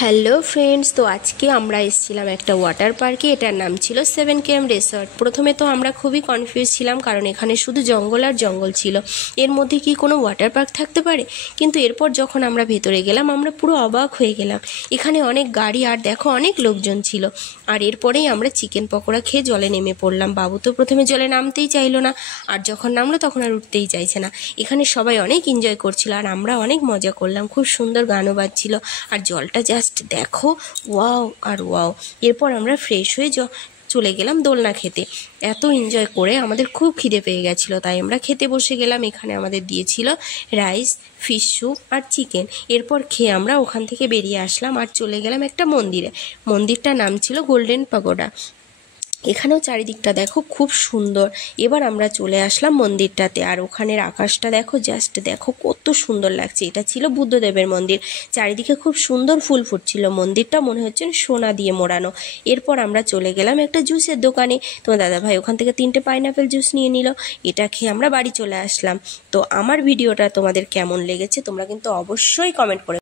Hello friends, তো আজকে আমরা এসেছিলাম একটা ওয়াটার পার্কে। এটার নাম ছিল 7KM রিসর্ট। প্রথমে তো আমরা খুবই কনফিউজ ছিলাম, কারণ এখানে শুধু জঙ্গল আর জঙ্গল ছিল। এর মধ্যে কি কোনো ওয়াটার পার্ক থাকতে পারে? কিন্তু এরপর যখন আমরা ভেতরে গেলাম, আমরা পুরো অবাক হয়ে গেলাম। এখানে অনেক গাড়ি আর দেখো অনেক লোকজন ছিল। আর এরপরেই আমরা চিকেন পকোড়া খেয়ে জলে নেমে পড়লাম। বাবু তো প্রথমে জলে নামতেই চাইলো না, আর যখন নামলো তখন আর উঠতেই চাইছে না। এখানে সবাই অনেক এনজয় করছিল আর আমরা অনেক মজা করলাম। খুব সুন্দর গানও বাজছিল আর জলটা জাস্ট দেখো, ওয়াও আর ওয়াও। এরপর আমরা ফ্রেশ হয়ে চলে গেলাম দোলনা খেতে। এত এনজয় করে আমাদের খুব খিদে পেয়ে গেছিলো, তাই আমরা খেতে বসে গেলাম। এখানে আমাদের দিয়েছিল রাইস, ফিশ স্যুপ আর চিকেন। এরপর খেয়ে আমরা ওখান থেকে বেরিয়ে আসলাম আর চলে গেলাম একটা মন্দিরে। মন্দিরটার নাম ছিল গোল্ডেন পাগোডা। এখানেও চারিদিকটা দেখো খুব সুন্দর। এবার আমরা চলে আসলাম মন্দিরটাতে, আর ওখানের আকাশটা দেখো, জাস্ট দেখো কত সুন্দর লাগছে। এটা ছিল বুদ্ধদেবের মন্দির। চারিদিকে খুব সুন্দর ফুল ফুটছিল। মন্দিরটা মনে হচ্ছে সোনা দিয়ে মোড়ানো। এরপর আমরা চলে গেলাম একটা জুসের দোকানে। তোমার দাদাভাই ওখান থেকে 3টে পাইনাপেল জুস নিয়ে নিল। এটা খেয়ে আমরা বাড়ি চলে আসলাম। তো আমার ভিডিওটা তোমাদের কেমন লেগেছে তোমরা কিন্তু অবশ্যই কমেন্ট করে